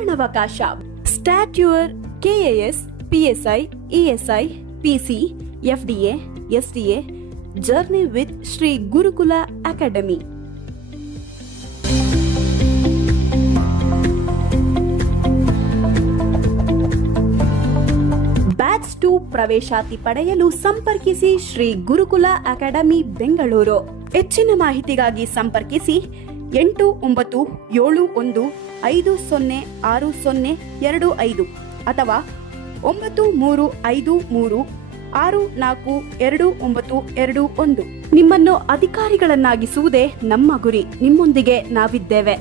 ಸುವರ್ಣಾವಕಾಶ. Start your KAS, PSI, ESI, PC, FDA, SDA journey with Shri Gurukula academy. Batch 2 ಪ್ರವೇಶಾತಿ ಪಡೆಯಲು ಸಂಪರ್ಕಿಸಿ Shri Gurukula academy Bengaluru. ಹೆಚ್ಚಿನ ಮಾಹಿತಿಗಾಗಿ ಸಂಪರ್ಕಿಸಿ 8971506025 ಅಥವಾ 9353642921. ನಿಮ್ಮನ್ನು ಅಧಿಕಾರಿಗಳನ್ನಾಗಿಸುವುದೇ ನಮ್ಮ ಗುರಿ. ನಿಮ್ಮೊಂದಿಗೆ ನಾವಿದ್ದೇವೆ.